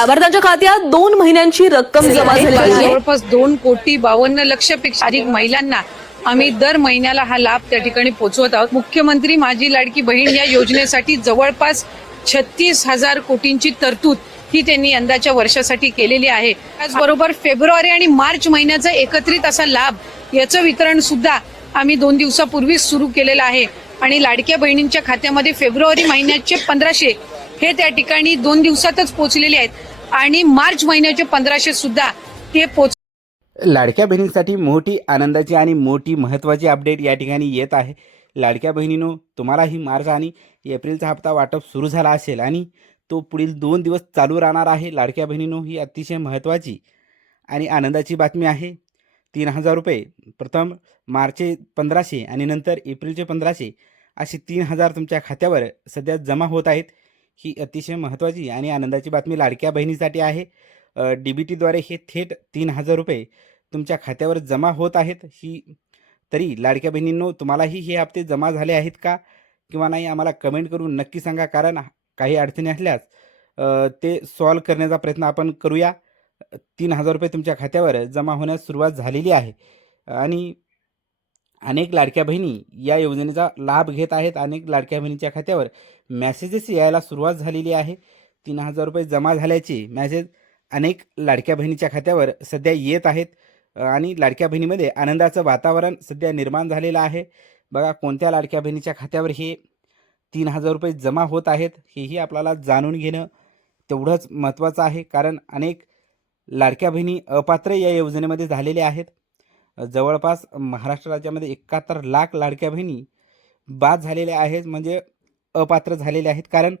लाभार्थ्यांच्या खात्यात 2 महिन्यांची रक्कम जमा झाली आहे. जवळपास 2,52,00,000पेक्षा अधिक महिलांना आम्ही दर महिन्याला हा लाभ त्या ठिकाणी पोहोचवत आहोत. मुख्यमंत्री माझी लाडकी बहीण या योजनेसाठी जवळपास 36,000 कोटींची तरतूद ही त्यांनी यंदाच्या वर्षासाठी केलेली आहे. त्याचबरोबर फेब्रुवारी आणि मार्च महिन्याचा एकत्रित असा लाभ याचं वितरण सुद्धा आम्ही 2 दिवसापूर्वीच सुरू केलेलं आहे आणि लाडक्या बहिणींच्या खात्यामध्ये फेब्रुवारी महिन्याचे 1,500 हे त्या ठिकाणी 2 दिवसातच पोहोचलेले आहेत आणि मार्च महिन्याचे 1,500 सुद्धा ते पोहोच. लाडक्या बहिणींसाठी मोठी आनंदाची आणि मोठी महत्त्वाची अपडेट या ठिकाणी येत आहे. लाडक्या बहिणींनो, तुम्हालाही मार्च आणि एप्रिलचा हप्ता वाटप सुरू झाला असेल आणि तो पुढील 2 दिवस चालू राहणार आहे. लाडक्या बहिणींनो, ही अतिशय महत्त्वाची आणि आनंदाची बातमी आहे. 3,000 रुपये प्रथम मार्चचे 1,500 आणि नंतर एप्रिलचे 1,500 असे 3,000 तुमच्या खात्यावर सध्या जमा होत आहेत. ही अतिशय महत्त्वाची आणि आनंदाची बातमी लाडक्या बहिणीसाठी आहे. DBTद्वारे हे थेट 3,000 रुपये तुमच्या खात्यावर जमा होत आहेत. तरी लाडक्या बहिणींनो, तुम्हालाही हे हप्ते जमा झाले आहेत का किंवा नाही आम्हाला कमेंट करून नक्की सांगा, कारण काही अडचणी असल्यास ते सॉल्व करण्याचा प्रयत्न आपण करूया. 3,000 रुपये तुमच्या खात्यावर जमा होण्यास सुरुवात झालेली आहे आणि अनेक लाडक्या बहिणी या योजनेचा लाभ घेत आहेत. अनेक लाडक्या बहिणीच्या खात्यावर मेसेजेस यायला सुरुवात झालेली आहे. 3,000 रुपये जमा झाल्याचे मेसेज अनेक लाडक्या बहिणीच्या खात्यावर सध्या येत आहेत आणि लाडक्या बहिणीमध्ये आनंदाचं वातावरण सध्या निर्माण झालेलं आहे. बघा, कोणत्या लाडक्या बहिणीच्या खात्यावर हे 3,000 रुपये जमा होत आहेत हेही आपल्याला जाणून घेणं तेवढंच महत्त्वाचं आहे, कारण अनेक लाडक्या बहिणी अपात्र या योजनेमध्ये झालेल्या आहेत. जवळपास महाराष्ट्र राज्यामध्ये 71 लाख लाडक्या बहिणी बाद झालेल्या आहेत, म्हणजे अपात्र झालेल्या आहेत, कारण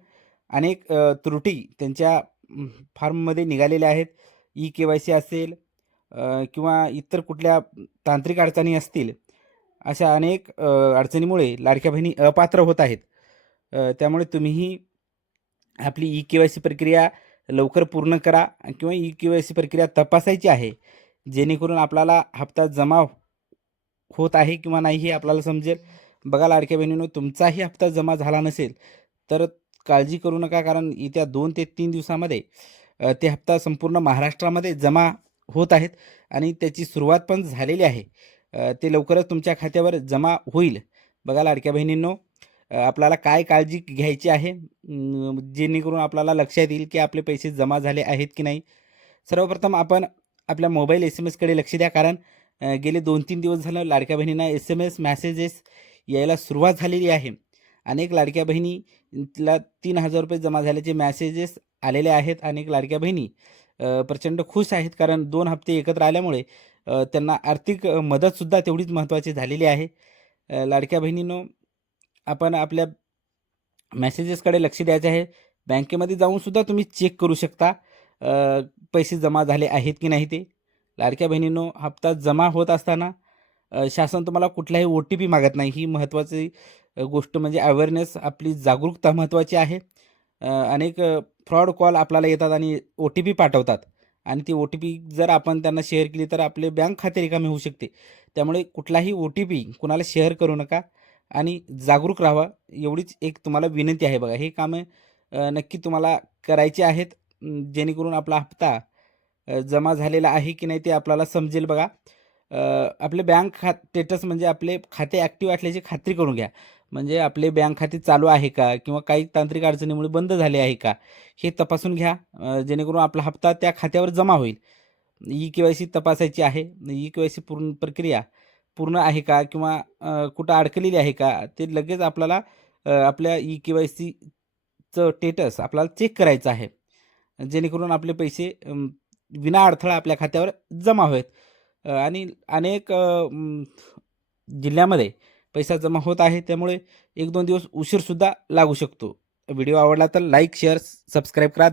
अनेक त्रुटी त्यांच्या फॉर्ममध्ये निघालेल्या आहेत. EKYC असेल किंवा इतर कुठल्या तांत्रिक अडचणी असतील, अशा अनेक अडचणीमुळे लाडक्या बहिणी अपात्र होत आहेत. त्यामुळे तुम्हीही आपली EKYC प्रक्रिया लवकर पूर्ण करा किंवा EKYC प्रक्रिया तपासायची आहे, जेणेकरून आपल्याला हप्ता जमा होत आहे किंवा नाही हे आपल्याला समजेल. बघा लाडक्या बहिणींनो, तुमचाही हप्ता जमा झाला नसेल तर काळजी करू नका, कारण येत्या 2 ते 3 दिवसामध्ये ते हप्ता संपूर्ण महाराष्ट्रामध्ये जमा होत आहेत आणि त्याची सुरुवात पण झालेली आहे. ते लवकरच तुमच्या खात्यावर जमा होईल. बघा लाडक्या बहिणींनो, आपल्याला काय काळजी घ्यायची आहे जेणेकरून आपल्याला लक्षात येईल की आपले पैसे जमा झाले आहेत की नाही. सर्वप्रथम आपण आपल्या मोबाईल SMS कडे लक्ष द्या, कारण गेले 2-3 दिवस झालं लाडक्या बहिणींना SMS मेसेजेस यायला सुरुवात झालेली आहे. अनेक लाडक्या बहिणीला 3,000 रुपये जमा झाल्याचे मेसेजेस आलेले आहेत. अनेक लाडक्या बहिणी प्रचंड खुश आहेत, कारण 2 हप्ते एकत्र आल्यामुळे त्यांना आर्थिक मदतसुद्धा तेवढीच महत्त्वाची झालेली आहे. लाडक्या बहिणींनो, आपण आपल्या मेसेजेसकडे लक्ष द्यायचे आहे. बँकेमध्ये जाऊनसुद्धा तुम्ही चेक करू शकता पैसे जमा झाले आहेत की नाही ते. लाडक्या बहिणींनो, हप्ता जमा होत असताना शासन तुम्हाला कुठलाही OTP मागत नाही. ही महत्त्वाची गोष्ट म्हणजे अवेअरनेस, आपली जागरूकता महत्त्वाची आहे. अनेक फ्रॉड कॉल आपल्याला येतात आणि OTP पाठवतात आणि ती OTP जर आपण त्यांना शेअर केली तर आपले बँक खाते रिकामे होऊ शकते. त्यामुळे कुठलाही OTP कुणाला शेअर करू नका आणि जागरूक राहावा, एवढीच एक तुम्हाला विनंती आहे. बघा, हे कामं नक्की तुम्हाला करायची आहेत, जेणेकरून आपला हप्ता जमा झालेला आहे की नाही ते आपल्याला समजेल. बघा, आपले बँक स्टेटस म्हणजे आपले खाते ॲक्टिव्ह असल्याची खात्री करून घ्या. म्हणजे आपले बँक खाते चालू आहे का किंवा काही तांत्रिक अडचणीमुळे बंद झाले आहे का हे तपासून घ्या, जेणेकरून आपला हप्ता त्या खात्यावर जमा होईल. EKYC तपासायची आहे. EKYC प्रक्रिया पूर्ण आहे का किंवा कुठं अडकलेली आहे का ते लगेच आपल्याला आपल्या EKYCचं स्टेटस आपल्याला चेक करायचं आहे, जेणेकरून आपले पैसे विना अडथळा आपल्या खात्यावर जमा होत. आणि अनेक जिल्ह्यामध्ये पैसा जमा होत आहे, त्यामुळे 1-2 दिवस उशीरसुद्धा लागू शकतो. व्हिडिओ आवडला तर लाईक, शेअर, सबस्क्राईब करा.